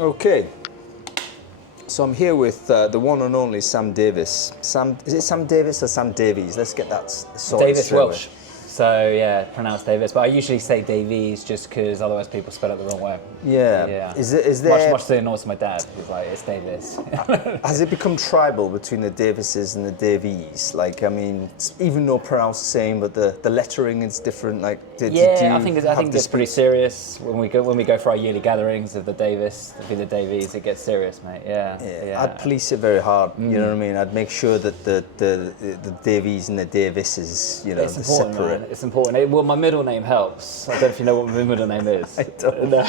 Okay. So I'm here with the one and only Sam Davies. Is it Sam Davies or Sam Davies? Let's get that sorted. Davis Welsh. So yeah, pronounced Davis, but I usually say Davies just because otherwise people spell it the wrong way. Yeah. Is there much to the annoyance of my dad? He's like, it's Davis. Has it become tribal between the Davises and the Davies? Like, I mean, even though pronounced the same, but the lettering is different. Like, I think it's pretty serious when we go for our yearly gatherings of the Davis, the Davies. It gets serious, mate. Yeah. I'd police it very hard. You know what I mean? I'd make sure that the Davies and the Davises, you know, it's important, separate. Man. It's important. Well, my middle name helps. I don't know if you know what my middle name is. I don't. No.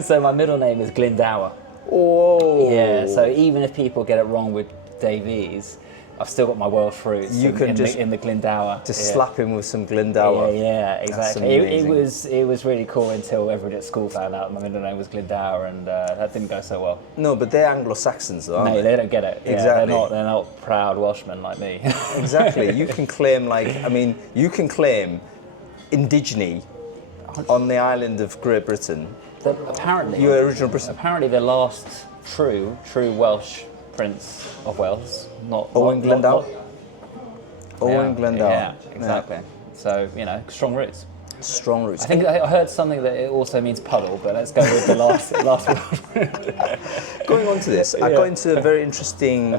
So my middle name is Glendower. Oh. Yeah. So even if people get it wrong with Davies, I've still got my Welsh roots. You can just in the Glendower. Just slap him with some Glendower. Yeah, exactly. It was really cool until everyone at school found out my middle name was Glendower, and that didn't go so well. No, but they're Anglo-Saxons, though, aren't they? They don't get it. Exactly. Yeah, they're not proud Welshmen like me. Exactly. You can claim indigeny on the island of Great Britain. Apparently, your original Britain. Apparently, the last true Welsh Prince of Wales, Owen Glendower. Yeah, exactly. Yeah. So strong roots. Strong roots. I think I heard something that it also means puddle, but let's go with the last word. Going on to this, I got into a very interesting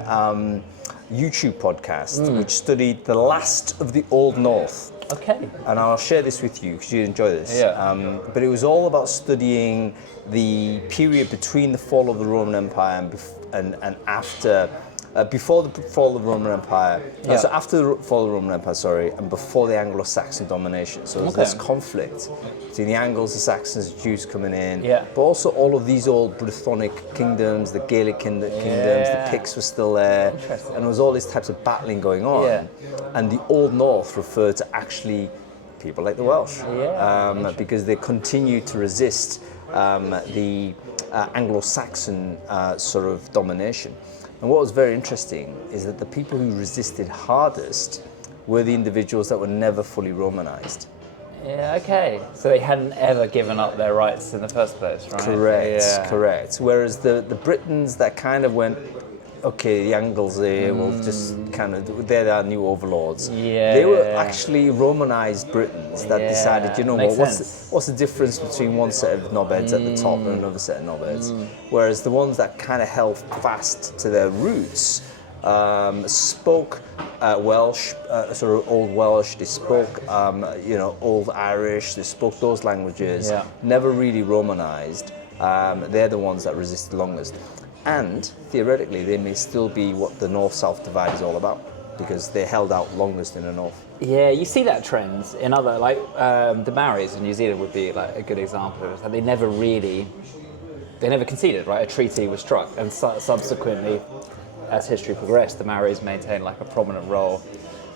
YouTube podcast which studied the last of the Old North. Okay. And I'll share this with you because you'd enjoy this. Yeah. But it was all about studying the period between the fall of the Roman Empire and after, before the fall of the Roman Empire. So after the fall of the Roman Empire, and before the Anglo-Saxon domination. So there's this conflict between the Angles, the Saxons, the Jews coming in, but also all of these old Brythonic kingdoms, the Gaelic kingdoms, the Picts were still there, and there was all these types of battling going on. Yeah. And the Old North referred to actually people like the Welsh, because they continued to resist the Anglo-Saxon sort of domination. And what was very interesting is that the people who resisted hardest were the individuals that were never fully Romanized. Yeah, okay. So they hadn't ever given up their rights in the first place, right? Correct. Whereas the Britons that kind of went, okay, the Angles here will just kind of, they're our new overlords. Yeah. They were actually Romanized Britons that decided, what's the difference between one set of knobheads at the top and another set of knobheads? Whereas the ones that kind of held fast to their roots spoke Welsh, sort of Old Welsh, they spoke, Old Irish, they spoke those languages, never really Romanized. They're the ones that resisted longest. And theoretically, they may still be what the North-South divide is all about, because they held out longest in the North. Yeah, you see that trend in other, the Maoris in New Zealand would be like a good example of it. They never conceded, right? A treaty was struck, and subsequently, as history progressed, the Maoris maintained like a prominent role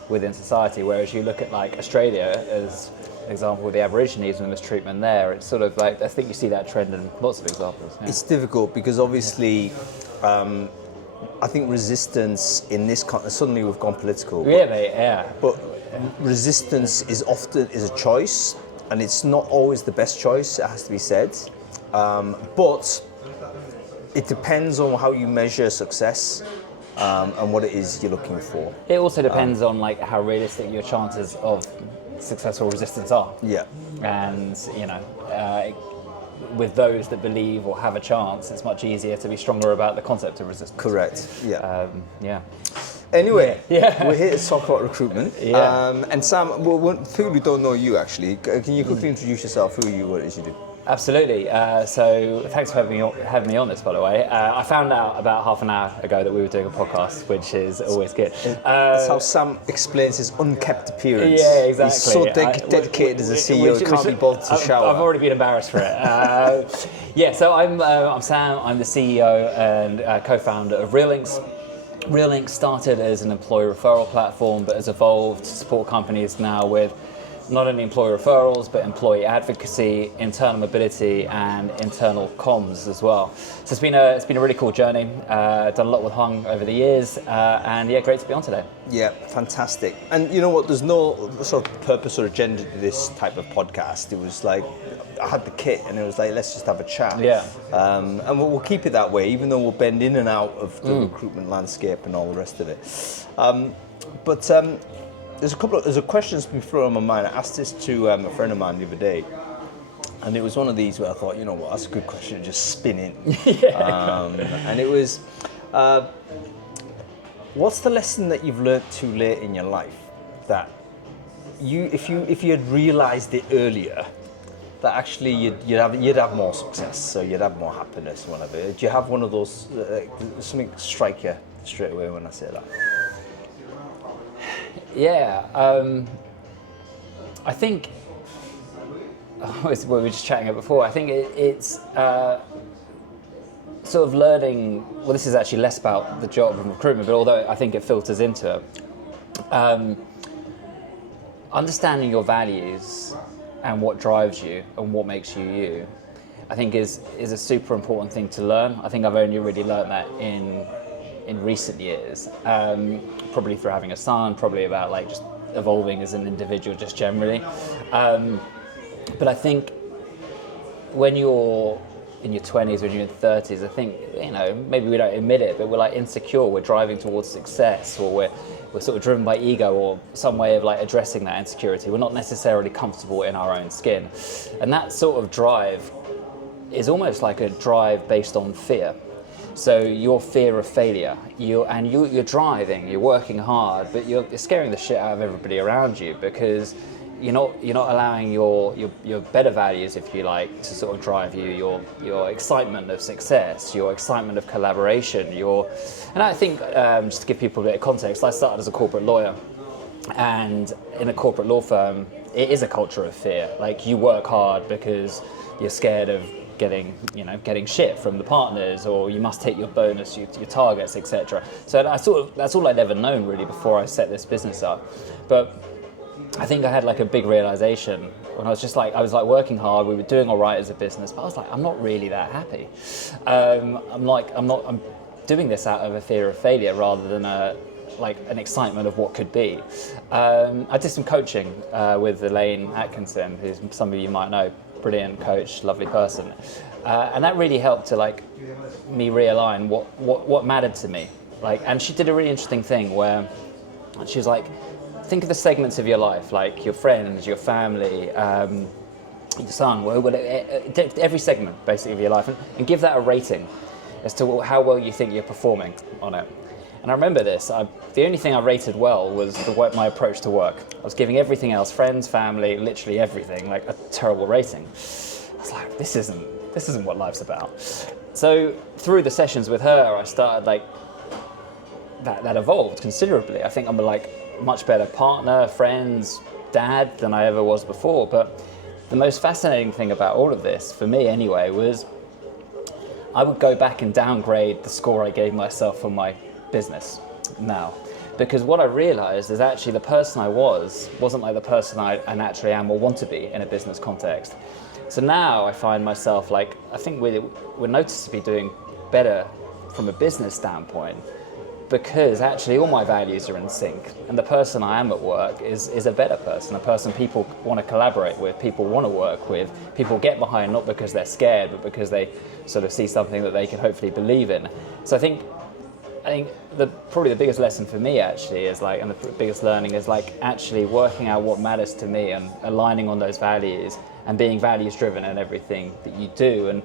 within society. Whereas you look at like Australia as an example with the Aborigines and the mistreatment there, it's sort of like, I think you see that trend in lots of examples. Yeah. It's difficult because obviously, I think resistance in this suddenly we've gone political. But resistance is often a choice, and it's not always the best choice. It has to be said, but it depends on how you measure success and what it is you're looking for. It also depends on like how realistic your chances of successful resistance are. Yeah. And with those that believe or have a chance, it's much easier to be stronger about the concept of resistance. Correct. Yeah. Anyway, we're here to talk about recruitment. And Sam, people who don't know you actually, can you quickly introduce yourself, who are you, what it is you do? Absolutely. So thanks for having me on this, by the way. I found out about half an hour ago that we were doing a podcast, which is always good. That's how Sam explains his unkept appearance. Yeah, exactly. He's so dedicated as a CEO, he can't be bothered to shower. I've already been embarrassed for it. So I'm Sam. I'm the CEO and co-founder of RealLinks. RealLinks started as an employee referral platform, but has evolved to support companies now with not only employee referrals, but employee advocacy, internal mobility, and internal comms as well. So it's been a really cool journey. Done a lot with Hung over the years, and yeah, great to be on today. Yeah, fantastic. And you know what? There's no sort of purpose or agenda to this type of podcast. It was like I had the kit, and it was like, let's just have a chat. Yeah. And we'll keep it that way, even though we'll bend in and out of the recruitment landscape and all the rest of it. But there's a question that's been thrown on my mind. I asked this to a friend of mine the other day, and it was one of these where I thought, you know what, that's a good question to just spin in. And it was, what's the lesson that you've learned too late in your life that if you had realised it earlier, that actually you'd have more success, so you'd have more happiness, whatever. Do you have one of those, something strike you straight away when I say that? Yeah, I think, we were just chatting it before, I think it's sort of learning, well, this is actually less about the job and recruitment, but although I think it filters into it, understanding your values and what drives you and what makes you you, I think is a super important thing to learn. I think I've only really learned that in recent years, probably through having a son, probably about like just evolving as an individual just generally. But I think when you're in your 20s, when you're in 30s, I think, you know, maybe we don't admit it, but we're like insecure, we're driving towards success, or we're sort of driven by ego or some way of like addressing that insecurity. We're not necessarily comfortable in our own skin. And that sort of drive is almost like a drive based on fear. So your fear of failure, you're driving, you're working hard, but you're scaring the shit out of everybody around you, because you're not allowing your better values, if you like, to sort of drive you, your excitement of success, your excitement of collaboration, and I think, just to give people a bit of context, I started as a corporate lawyer, and in a corporate law firm, it is a culture of fear. Like, you work hard because you're scared of getting shit from the partners, or you must hit your bonus, your targets, etc. So that's all I'd ever known really before I set this business up. But I think I had like a big realization when I was working hard. We were doing all right as a business, but I was like, I'm not really that happy. I'm doing this out of a fear of failure rather than an excitement of what could be. I did some coaching with Elaine Atkinson, who some of you might know. Brilliant coach, lovely person, and that really helped to like me realign what mattered to me. Like, and she did a really interesting thing where she was like, think of the segments of your life, like your friends, your family, your son, every segment basically of your life, and give that a rating as to how well you think you're performing on it. And I remember this, the only thing I rated well was my approach to work. I was giving everything else, friends, family, literally everything, like a terrible rating. I was like, this isn't what life's about. So through the sessions with her, I started like, that evolved considerably. I think I'm a much better partner, friends, dad than I ever was before. But the most fascinating thing about all of this, for me anyway, was I would go back and downgrade the score I gave myself for my business now, because what I realized is actually the person I wasn't like the person I naturally am or want to be in a business context. So now I find myself like, I think we're noticed to be doing better from a business standpoint, because actually all my values are in sync, and the person I am at work is a better person, a person people want to collaborate with, people want to work with, people get behind, not because they're scared, but because they sort of see something that they can hopefully believe in. So I think probably the biggest lesson for me actually is like, and the biggest learning is like actually working out what matters to me and aligning on those values and being values driven in everything that you do. And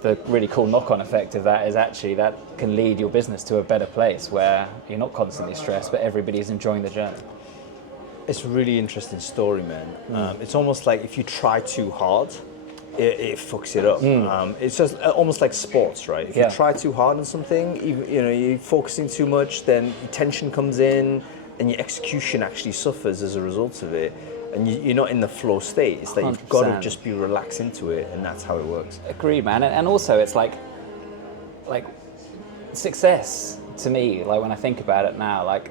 the really cool knock-on effect of that is actually that can lead your business to a better place where you're not constantly stressed, but everybody's enjoying the journey. It's a really interesting story, man. It's almost like if you try too hard, it fucks it up. It's just almost like sports, right? If you try too hard on something, you're focusing too much, then tension comes in, and your execution actually suffers as a result of it. And you're not in the flow state. It's like 100%. You've got to just be relaxed into it, and that's how it works. Agreed, man. And also, it's like success to me. Like when I think about it now, like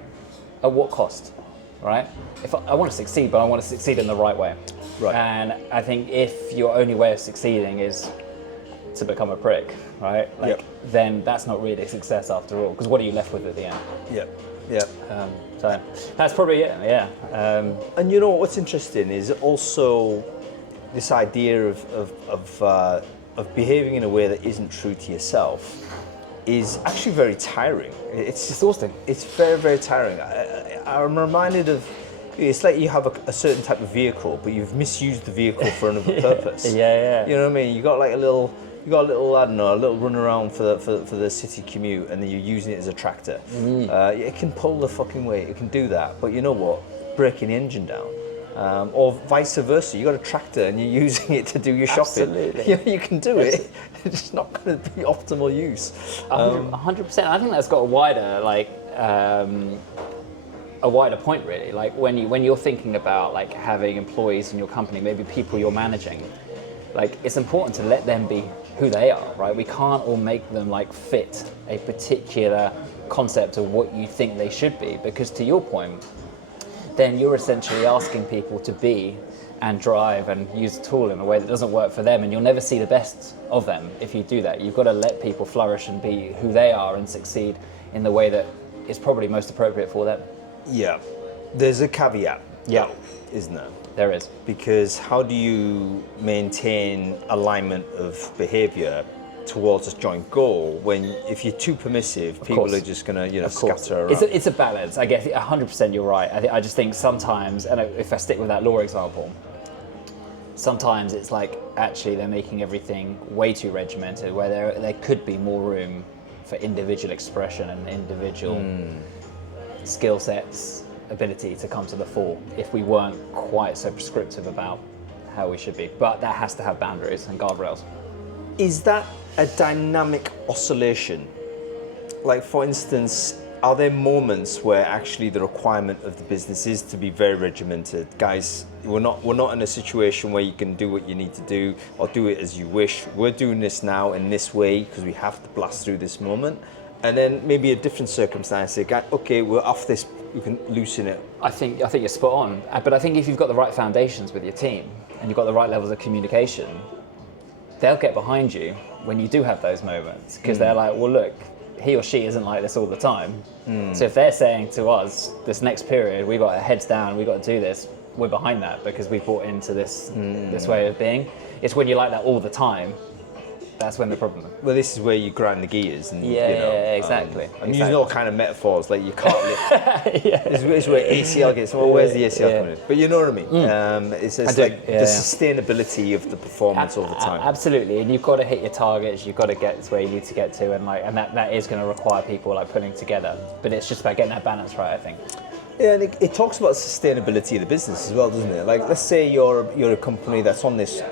at what cost? right? If I want to succeed, but I want to succeed in the right way. Right. And I think if your only way of succeeding is to become a prick, right? Like, then that's not really success after all, because what are you left with at the end? So that's probably it, yeah. And you know what's interesting is also this idea of behaving in a way that isn't true to yourself is actually very tiring. It's exhausting. It's very, very tiring. I'm reminded of, it's like you have a certain type of vehicle, but you've misused the vehicle for another purpose. Yeah. You know what I mean? You got like a little, I don't know, a little run around for the city commute, and then you're using it as a tractor. It can pull the fucking weight. It can do that. But you know what? Breaking the engine down. Or vice versa, you got a tractor and you're using it to do your shopping. Absolutely. You can do it. It's just not going to be optimal use. 100%. I think that's got a wider a wider point really. Like when you're thinking about like having employees in your company, maybe people you're managing, like it's important to let them be who they are, right? We can't all make them like fit a particular concept of what you think they should be, because to your point, then you're essentially asking people to be and drive and use a tool in a way that doesn't work for them, and you'll never see the best of them if you do that. You've got to let people flourish and be who they are and succeed in the way that is probably most appropriate for them. Yeah, there's a caveat, though, isn't there? There is. Because how do you maintain alignment of behaviour towards a joint goal when if you're too permissive, people are just going to scatter around? It's a balance. I guess 100% you're right. I just think sometimes, and if I stick with that law example, sometimes it's like actually they're making everything way too regimented, where there could be more room for individual expression and individual skill sets, ability to come to the fore if we weren't quite so prescriptive about how we should be. But that has to have boundaries and guardrails. Is that a dynamic oscillation? Like, for instance, are there moments where actually the requirement of the business is to be very regimented? Guys, we're not in a situation where you can do what you need to do or do it as you wish. We're doing this now in this way because we have to blast through this moment. And then maybe a different circumstance, okay, we're off this, we can loosen it. I think you're spot on. But I think if you've got the right foundations with your team and you've got the right levels of communication, they'll get behind you when you do have those moments, because they're like, well, look, he or she isn't like this all the time. So if they're saying to us, this next period, we've got our heads down, we've got to do this, we're behind that because we bought into this way of being. It's when you're like that all the time, that's when the problem is. Well, this is where you grind the gears. And, exactly. I'm using all kind of metaphors, like you can't This is where ACL gets, well, where's the ACL coming in? But you know what I mean? It's like the sustainability of the performance over time. Absolutely, and you've got to hit your targets, you've got to get to where you need to get to, and that is going to require people like pulling together. But it's just about getting that balance right, I think. Yeah, and it talks about sustainability of the business as well, doesn't it? Like, let's say you're a company that's on this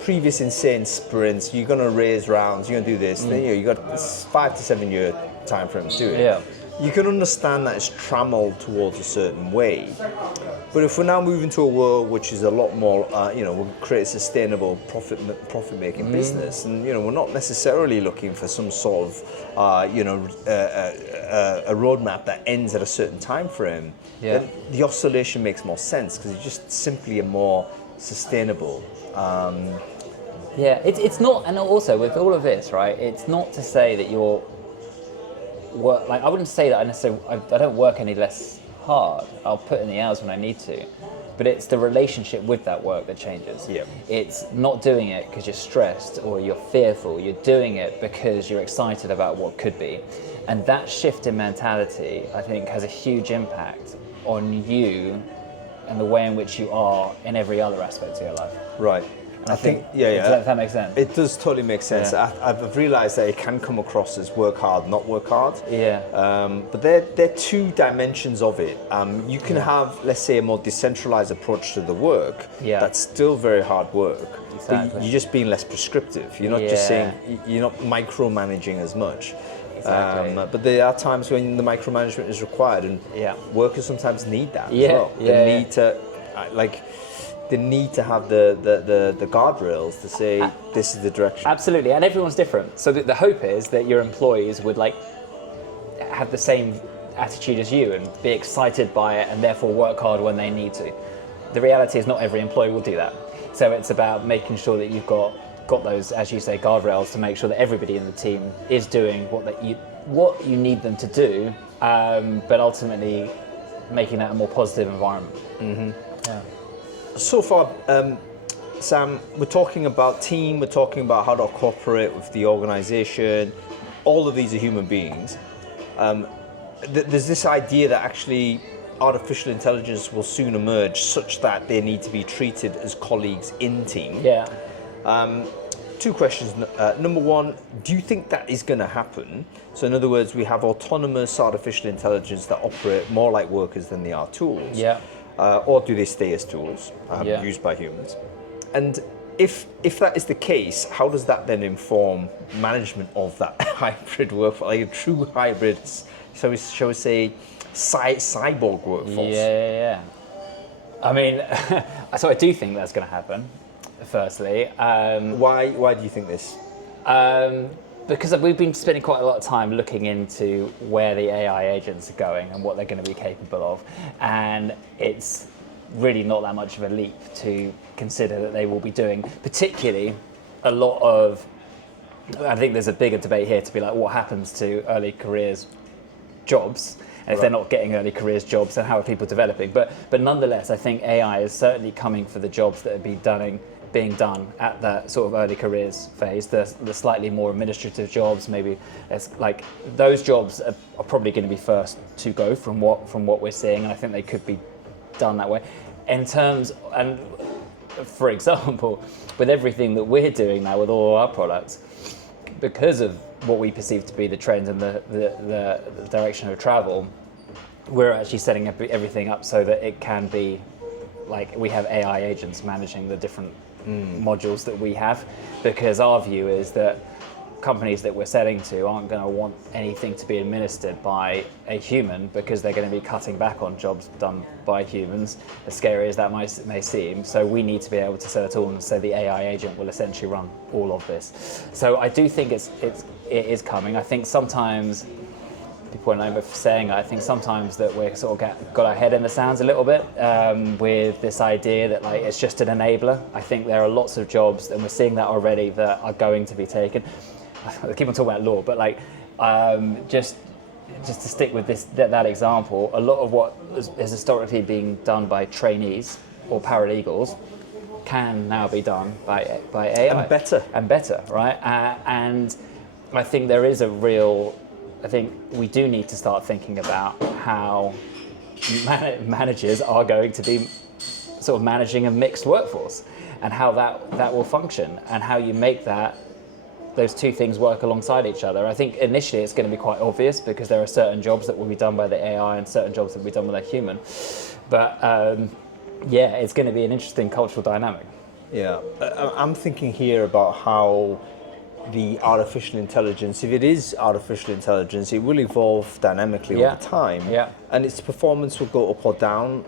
previous insane sprints, you're going to raise rounds, you're going to do this, then you got this 5 to 7 year time frame to do it. Yeah. You can understand that it's trammeled towards a certain way. But if we're now moving to a world which is a lot more, we'll create a sustainable profit-making business, and we're not necessarily looking for some sort of, a roadmap that ends at a certain time frame. Yeah. Then the oscillation makes more sense because it's just simply a more sustainable. It's not, and also with all of this, right? It's not to say that you're work. Like, I wouldn't say that I don't work any less hard. I'll put in the hours when I need to, but it's the relationship with that work that changes. Yeah. It's not doing it because you're stressed or you're fearful. You're doing it because you're excited about what could be, and that shift in mentality, I think, has a huge impact on you and the way in which you are in every other aspect of your life. Right. And I think does that make sense? It does totally make sense. Yeah. I've realised that it can come across as work hard, not work hard. Yeah. But they're two dimensions of it. You can have, let's say, a more decentralised approach to the work. Yeah. That's still very hard work. Exactly. But you're just being less prescriptive. You're not just saying, you're not micromanaging as much. Exactly. But there are times when the micromanagement is required, and workers sometimes need that as well. They need to have the guardrails to say this is the direction. Absolutely, and everyone's different. So the hope is that your employees would like have the same attitude as you and be excited by it and therefore work hard when they need to. The reality is not every employee will do that. So it's about making sure that you've got those, as you say, guardrails to make sure that everybody in the team is doing what you need them to do, but ultimately making that a more positive environment. Mm-hmm. Yeah. So far, Sam, we're talking about team, we're talking about how to cooperate with the organization. All of these are human beings. There's this idea that actually artificial intelligence will soon emerge such that they need to be treated as colleagues in team. Yeah. Two questions. Number one, do you think that is going to happen? So in other words, we have autonomous artificial intelligence that operate more like workers than they are tools. Yeah. Or do they stay as tools used by humans? And if that is the case, how does that then inform management of that hybrid workforce, like a true hybrid, shall we say, cyborg workforce? Yeah. I mean, so I do think that's going to happen. Firstly, why do you think this? Because we've been spending quite a lot of time looking into where the AI agents are going and what they're going to be capable of, and it's really not that much of a leap to consider that they will be doing, particularly a lot of. I think there's a bigger debate here to be like, what happens to early careers jobs? And if they're not getting early careers jobs, then how are people developing? But nonetheless, I think AI is certainly coming for the jobs that are being done at that sort of early careers phase, the slightly more administrative jobs. Maybe it's like those jobs are probably going to be first to go from what we're seeing, and I think they could be done that way. In terms, and for example, with everything that we're doing now with all our products, because of what we perceive to be the trend and the direction of travel, we're actually setting everything up so that it can be like we have AI agents managing the different modules that we have, because our view is that companies that we're selling to aren't going to want anything to be administered by a human, because they're going to be cutting back on jobs done by humans, as scary as that may seem. So we need to be able to sell it all, and so the AI agent will essentially run all of this. So I do think it is coming. I think sometimes people won't know me for saying it, I think sometimes that we're sort of got our head in the sands a little bit with this idea that like it's just an enabler. I think there are lots of jobs, and we're seeing that already, that are going to be taken. I keep on talking about law, but like just to stick with that example, a lot of what is historically being done by trainees or paralegals can now be done by AI. And better, right? And I think there is I think we do need to start thinking about how managers are going to be sort of managing a mixed workforce, and how that will function, and how you make those two things work alongside each other. I think initially it's going to be quite obvious, because there are certain jobs that will be done by the AI and certain jobs that will be done by the human. But it's going to be an interesting cultural dynamic. Yeah, I'm thinking here about how the artificial intelligence, if it is artificial intelligence, it will evolve dynamically over time, and its performance will go up or down,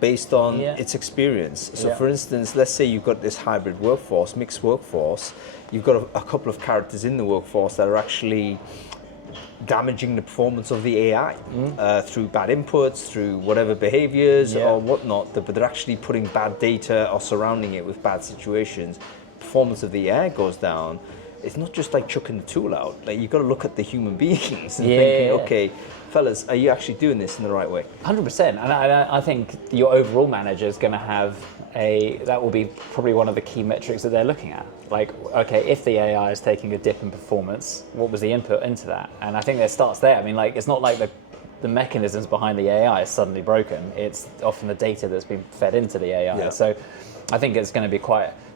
based on its experience. So, for instance, let's say you've got this hybrid workforce, mixed workforce. You've got a couple of characters in the workforce that are actually damaging the performance of the AI through bad inputs, through whatever behaviors or whatnot, but they're actually putting bad data or surrounding it with bad situations. Performance of the AI goes down. It's not just like chucking the tool out. Like, you've got to look at the human beings and thinking, okay, fellas, are you actually doing this in the right way? 100%. And I think your overall manager is going to have that will be probably one of the key metrics that they're looking at. Like, okay, if the AI is taking a dip in performance, what was the input into that? And I think it starts there. I mean, like, it's not like the mechanisms behind the AI is suddenly broken. It's often the data that's been fed into the AI. Yeah. So I think it's going to be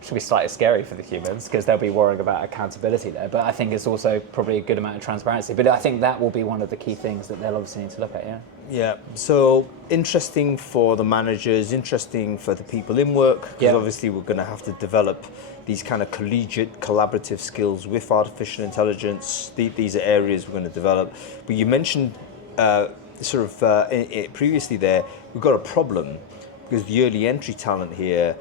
should be slightly scary for the humans, because they'll be worrying about accountability there. But I think it's also probably a good amount of transparency. But I think that will be one of the key things that they'll obviously need to look at, Yeah, so interesting for the managers, interesting for the people in work, because obviously we're going to have to develop these kind of collegiate, collaborative skills with artificial intelligence. These are areas we're going to develop. But you mentioned previously there, we've got a problem, because the early entry talent here,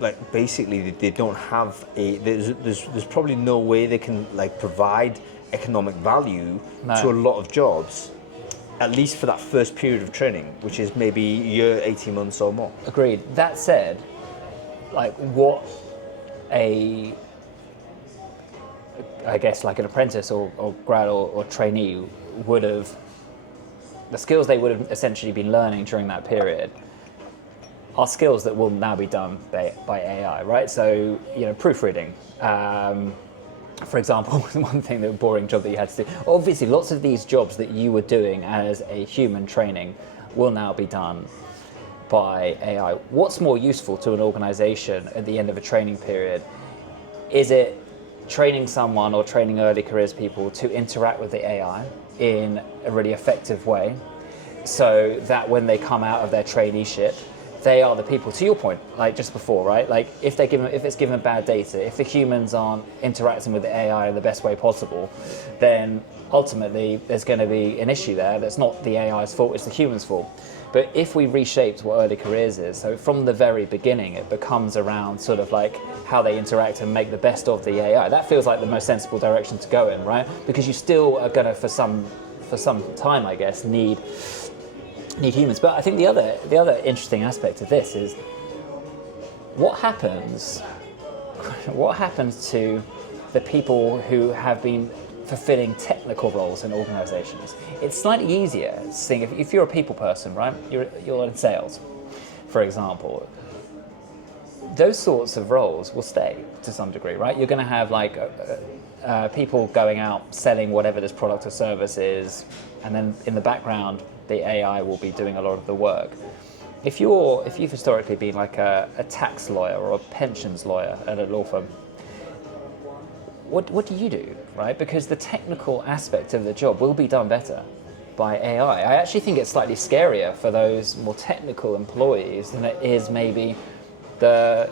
like, basically they don't have there's probably no way they can like provide economic value to a lot of jobs. at least for that first period of training, which is maybe a year, 18 months or more. Agreed. That said, like what I guess like an apprentice or grad or trainee would have, the skills they would have essentially been learning during that period are skills that will now be done by AI, right? So, proofreading. For example, one thing, the boring job that you had to do. Obviously, lots of these jobs that you were doing as a human training will now be done by AI. What's more useful to an organization at the end of a training period? Is it training someone or training early careers people to interact with the AI in a really effective way so that when they come out of their traineeship, they are the people, to your point, like just before, right? Like if it's given bad data, if the humans aren't interacting with the AI in the best way possible, then ultimately there's going to be an issue there that's not the AI's fault, it's the human's fault. But if we reshaped what early careers is, so from the very beginning it becomes around sort of like how they interact and make the best of the AI, that feels like the most sensible direction to go in, right? Because you still are going to, for some time, I guess, need humans. But I think the other interesting aspect of this is what happens to the people who have been fulfilling technical roles in organizations. It's slightly easier seeing if you're a people person, right? You're in sales, for example. Those sorts of roles will stay to some degree, right? You're going to have like people going out selling whatever this product or service is, and then in the background the AI will be doing a lot of the work. If you've historically been like a tax lawyer or a pensions lawyer at a law firm, what do you do, right? Because the technical aspect of the job will be done better by AI. I actually think it's slightly scarier for those more technical employees than it is maybe the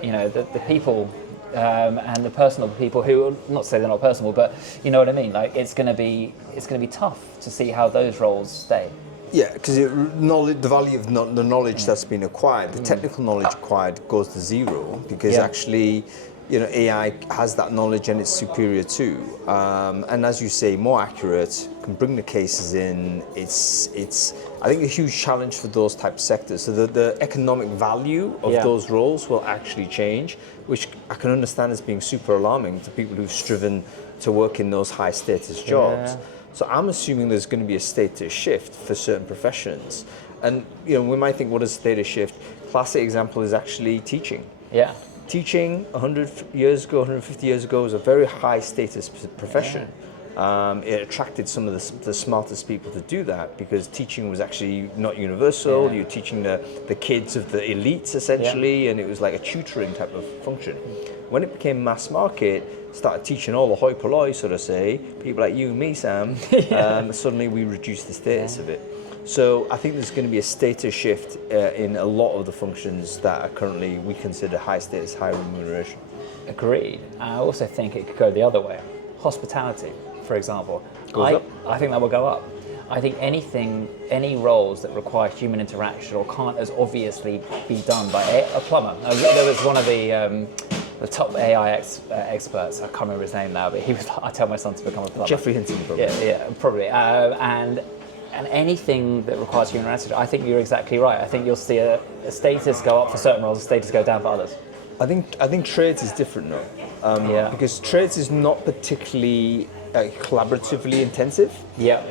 people and the personal people who, not to say they're not personal, but you know what I mean. Like it's going to be tough to see how those roles stay. Yeah, because the value of the knowledge that's been acquired, the technical knowledge acquired goes to zero because actually, AI has that knowledge and it's superior too. And as you say, more accurate, can bring the cases in. It's I think a huge challenge for those type of sectors. So the economic value of those roles will actually change, which I can understand as being super alarming to people who've striven to work in those high status jobs. Yeah. So I'm assuming there's going to be a status shift for certain professions. And we might think, what is status shift? Classic example is actually teaching. Yeah. Teaching 100 years ago, 150 years ago was a very high status profession. Yeah. It attracted some of the smartest people to do that because teaching was actually not universal. Yeah. You're teaching the kids of the elites essentially, and it was like a tutoring type of function. When it became mass market, started teaching all the hoi polloi, so to say, people like you and me, Sam, suddenly we reduced the status of it. So I think there's going to be a status shift in a lot of the functions that are currently we consider high status, high remuneration. Agreed. I also think it could go the other way. Hospitality, for example. Goes up? I think that will go up. I think any roles that require human interaction or can't as obviously be done by a plumber. There was one of the top AI experts, I can't remember his name now, but he was like, I tell my son to become a plumber. Jeffrey Hinton, probably. Yeah, probably. And anything that requires human interaction, I think you're exactly right. I think you'll see a status go up for certain roles, a status go down for others. I think trades is different now, because trades is not particularly collaboratively intensive. Yeah.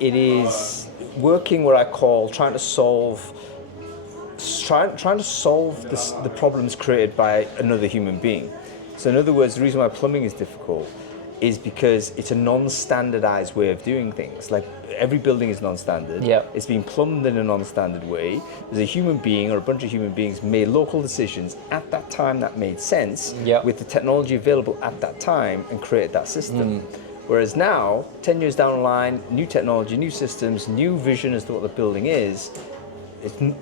It is working what I call trying to solve the problems created by another human being. So in other words, the reason why plumbing is difficult is because it's a non-standardized way of doing things. Like every building is non-standard. Yep. It's being plumbed in a non-standard way. There's a human being or a bunch of human beings made local decisions at that time that made sense with the technology available at that time and created that system. Whereas now, 10 years down the line, new technology, new systems, new vision as to what the building is,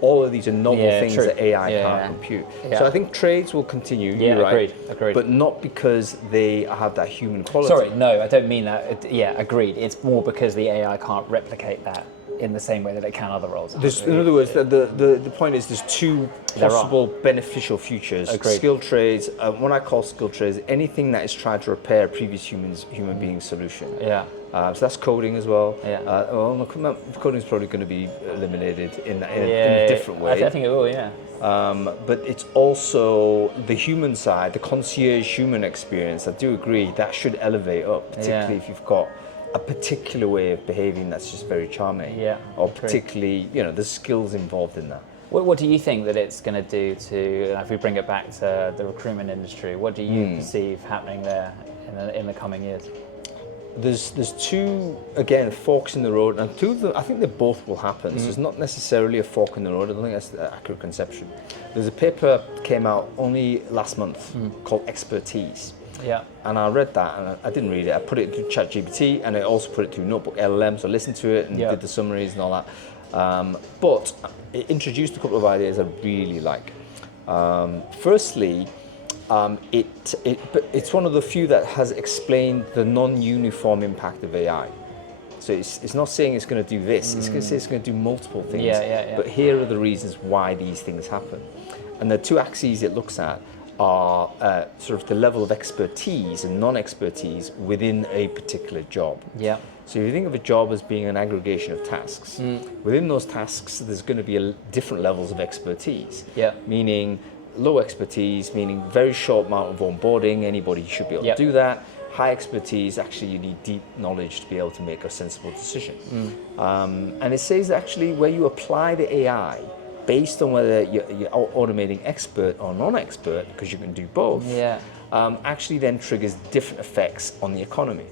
all of these are novel things that AI can't compute. Yeah. So I think trades will continue, you're right. Agreed. But not because they have that human quality. Sorry, no, I don't mean that. Agreed. It's more because the AI can't replicate that in the same way that it can other roles. In other words, the point is there's two possible beneficial futures. Agreed. Skilled trades, when I call skilled trades, anything that is trying to repair a previous human being solution. Yeah. So that's coding as well. Yeah. Coding is probably going to be eliminated in a different way. I think it will, yeah. But it's also the human side, the concierge human experience. I do agree that should elevate up, particularly if you've got a particular way of behaving that's just very charming. Yeah. Or particularly, the skills involved in that. What do you think that it's going to do to, if we bring it back to the recruitment industry, what do you perceive happening there in the coming years? There's two, again, forks in the road, and two of them, I think they both will happen. So it's not necessarily a fork in the road. I don't think that's the accurate conception. There's a paper came out only last month called Expertise. Yeah. And I read that, and I didn't read it. I put it to ChatGPT, and I also put it to Notebook LLM, so I listened to it and did the summaries and all that. But it introduced a couple of ideas I really like. Firstly, it's one of the few that has explained the non-uniform impact of AI. So it's not saying it's going to do this, it's going to say it's going to do multiple things. But here are the reasons why these things happen. And the two axes it looks at are sort of the level of expertise and non-expertise within a particular job. Yeah. So if you think of a job as being an aggregation of tasks, within those tasks there's going to be different levels of expertise. Yeah. Meaning low expertise, meaning very short amount of onboarding, anybody should be able to do that. High expertise, actually you need deep knowledge to be able to make a sensible decision. And it says actually where you apply the AI based on whether you're automating expert or non-expert, because you can do both, actually then triggers different effects on the economy.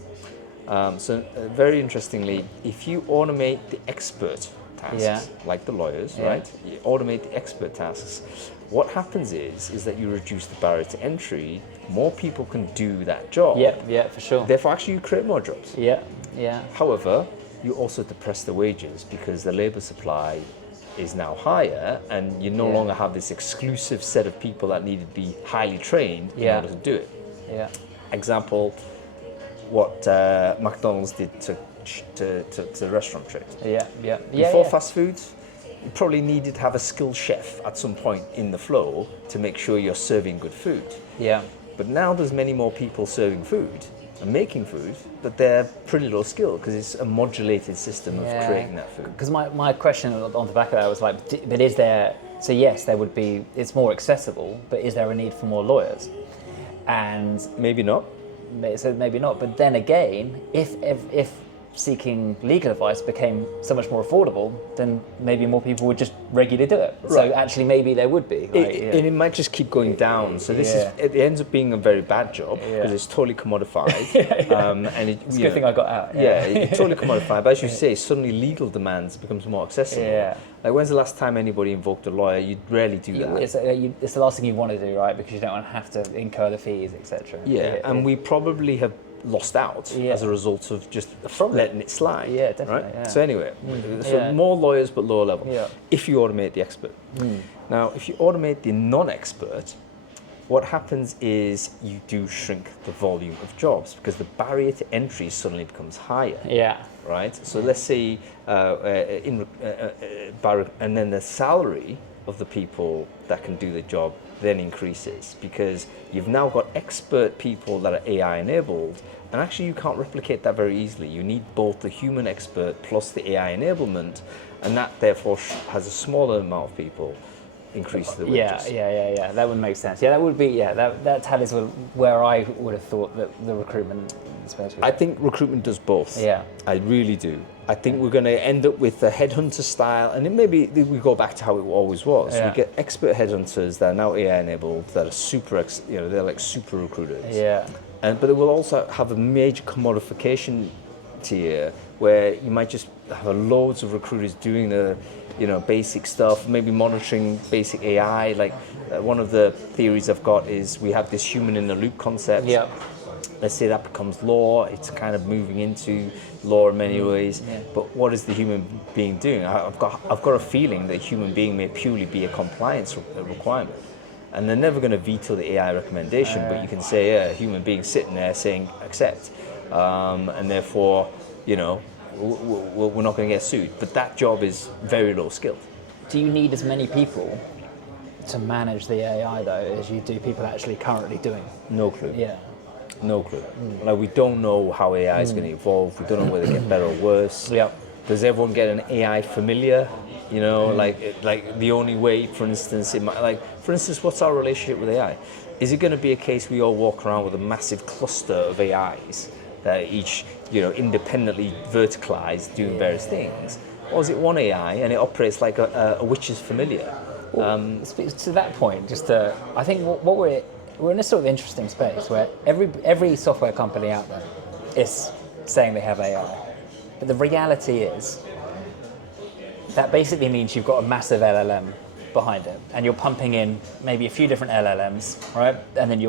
So very interestingly, if you automate the expert tasks, like the lawyers, right? You automate the expert tasks. What happens is that you reduce the barrier to entry. More people can do that job. Yeah, for sure. Therefore, actually, you create more jobs. Yeah. However, you also depress the wages because the labor supply is now higher, and you no longer have this exclusive set of people that need to be highly trained in order to do it. Yeah. Example, what McDonald's did to the restaurant trade. Before fast food, you probably needed to have a skilled chef at some point in the flow to make sure you're serving good food. Yeah. But now there's many more people serving food and making food, but they're pretty low skill because it's a modulated system of creating that food. Because my question on the back of that was like, but is there, so yes, there would be, it's more accessible, but is there a need for more lawyers? And maybe not. So maybe not, but then again, if seeking legal advice became so much more affordable, then maybe more people would just regularly do it. Right. So actually maybe there would be. And it might just keep going down. So this it ends up being a very bad job because it's totally commodified. And it's a good thing I got out. It's totally commodified. But as you say, suddenly legal demands becomes more accessible. Like when's the last time anybody invoked a lawyer? You'd rarely do that. It's the last thing you want to do, right? Because you don't want to have to incur the fees, etc. And we probably have lost out as a result of just letting it slide. Yeah, definitely. Right? Yeah. So anyway, so more lawyers but lower level. If you automate the expert. Now, if you automate the non-expert, what happens is you do shrink the volume of jobs because the barrier to entry suddenly becomes higher. Right? So let's say, and then the salary of the people that can do the job then increases because you've now got expert people that are AI enabled, and actually you can't replicate that very easily. You need both the human expert plus the AI enablement, and that therefore has a smaller amount of people increase the wages. Yeah. That would make sense. That would be, that tallies with where I would have thought that the recruitment space would. I think recruitment does both. I really do. I think we're going to end up with a headhunter style, and then maybe we go back to how it always was. We get expert headhunters that are now AI enabled, that are super, they're like super recruiters. But it will also have a major commodification tier where you might just have loads of recruiters doing the, basic stuff, maybe monitoring basic AI. Like one of the theories I've got is we have this human in the loop concept. Let's say that becomes law. It's kind of moving into law in many ways. But what is the human being doing? I've got a feeling that a human being may purely be a compliance requirement, and they're never going to veto the AI recommendation. But you can say a human being sitting there saying accept, and therefore, we're not going to get sued. But that job is very low skilled. Do you need as many people to manage the AI though as you do people actually currently doing? No clue. Yeah. No clue. Like, we don't know how AI is going to evolve. We don't know whether it get better or worse. Yeah. Does everyone get an AI familiar? You know, like the only way, for instance, what's our relationship with AI? Is it going to be a case we all walk around with a massive cluster of AIs that each, independently verticalized doing various things? Or is it one AI and it operates like a witch's familiar? To that point, I think what we're in a sort of interesting space where every software company out there is saying they have AI, but the reality is that basically means you've got a massive LLM behind it, and you're pumping in maybe a few different LLMs, right? And then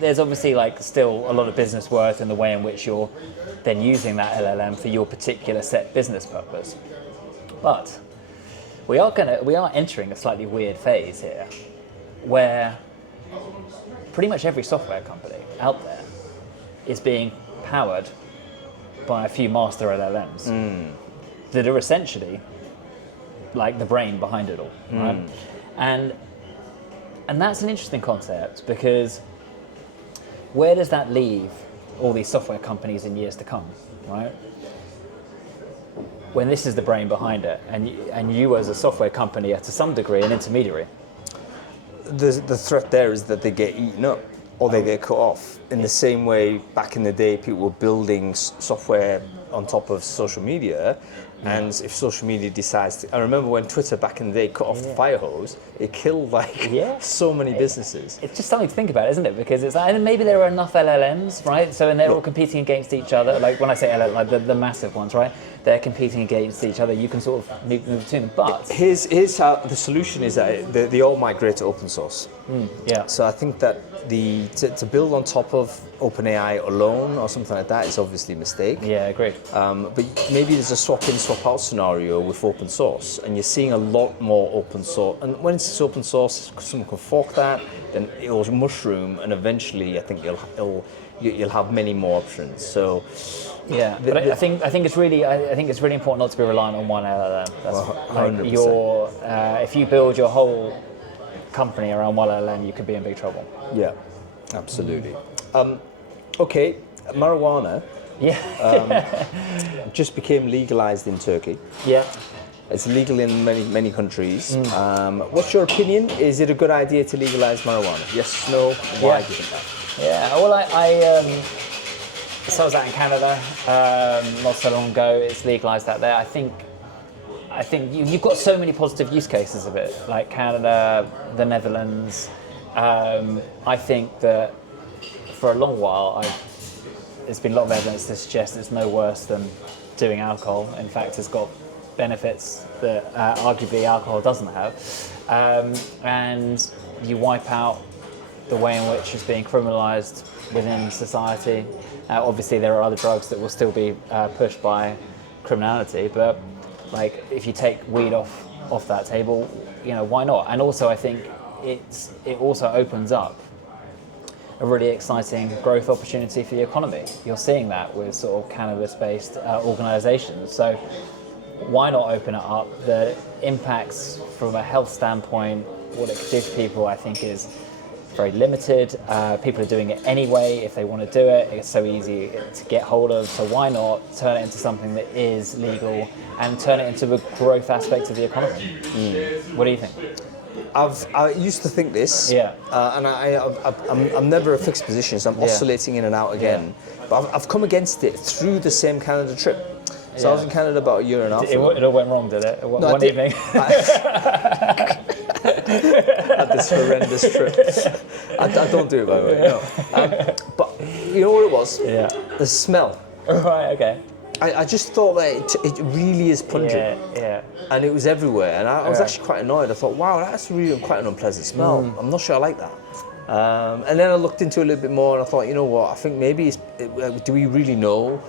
there's obviously like still a lot of business worth in the way in which you're then using that LLM for your particular set business purpose. But we are entering a slightly weird phase here, where pretty much every software company out there is being powered by a few master LLMs that are essentially like the brain behind it all, right? And that's an interesting concept, because where does that leave all these software companies in years to come, right? When this is the brain behind it, and you as a software company are to some degree an intermediary. The threat there is that they get eaten up or they get cut off. In the same way, back in the day, people were building software on top of social media, and if social media decides to... I remember when Twitter back in the day cut off the fire hose, it killed so many businesses. It's just something to think about, isn't it? Because it's like, and maybe there are enough LLMs, right? So, and they're all competing against each other. Like when I say LLM, like the massive ones, right? They're competing against each other. You can sort of move between them. But here's how the solution is that they all migrate to open source. Yeah. So I think that to build on top of OpenAI alone or something like that is obviously a mistake. Yeah, I agree. But maybe there's a swap in, swap out scenario with open source, and you're seeing a lot more open source. And when it's open source, someone can fork that, then it'll mushroom, and eventually I think you'll have many more options. So yeah, but I think it's really important not to be reliant on one LLM. That's 100%. If you build your whole company around one LLM, you could be in big trouble. Yeah, absolutely. Okay, marijuana. Yeah. Just became legalized in Turkey. Yeah. It's legal in many countries. What's your opinion? Is it a good idea to legalize marijuana? Yes, no. Why do you think that? Yeah. Well, so I was out in Canada not so long ago. It's legalized out there. I think you've got so many positive use cases of it, like Canada, the Netherlands. I think that for a long while, there's been a lot of evidence to suggest it's no worse than doing alcohol. In fact, it's got benefits that arguably alcohol doesn't have. And you wipe out the way in which it's being criminalised within society. Obviously, there are other drugs that will still be pushed by criminality, but like if you take weed off that table, why not? And also, I think it also opens up a really exciting growth opportunity for the economy. You're seeing that with sort of cannabis-based organisations. So why not open it up? The impacts from a health standpoint, what it could do for people, I think is very limited. People are doing it anyway if they want to do it. It's so easy to get hold of. So why not turn it into something that is legal and turn it into a growth aspect of the economy? What do you think? I used to think this, and I'm never a fixed position, so I'm oscillating in and out again. But I've come against it through the same Canada trip. So I was in Canada about a year and a half ago. It all went wrong, did it? One evening? Had this horrendous trip. I don't do it, by the way, no. But you know what it was? Yeah. The smell. Right, okay. I just thought that it really is pungent. Yeah. And it was everywhere. And I was actually quite annoyed. I thought, wow, that's really quite an unpleasant smell. I'm not sure I like that. And then I looked into it a little bit more and I thought, you know what, I think maybe, do we really know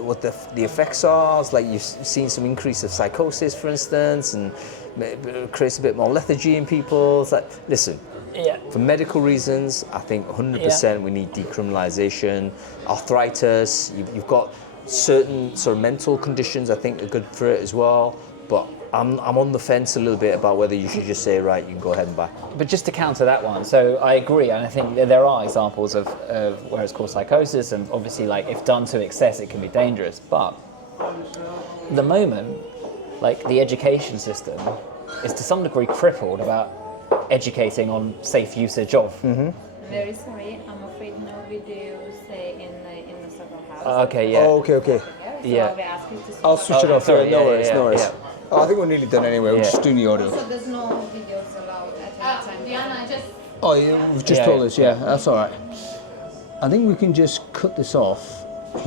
what the effects are? It's like you've seen some increase of psychosis, for instance, and it creates a bit more lethargy in people. It's like, listen, Yeah. For medical reasons, I think 100% we need decriminalisation. Arthritis, you've got certain sort of mental conditions I think are good for it as well. But I'm on the fence a little bit about whether you should just say, right, you can go ahead and buy. But just to counter that one, so I agree, and I think there are examples of where it's called psychosis, and obviously, like, if done to excess, it can be dangerous. But at the moment, like, the education system is to some degree crippled about educating on safe usage of. Mm-hmm. Very sorry, I'm afraid no videos in the circle house. Okay, yeah. Oh, okay. So Yeah. I'll be asking to I'll switch it off. sorry, no yeah, worries, yeah, no worries. yeah. Oh, I think we're nearly done anyway. We're Yeah. just doing the audio. So there's no videos allowed at any time. Diana, just Oh, yeah, we've just Yeah, told us. yeah. Yeah, that's all right. I think we can just cut this off here.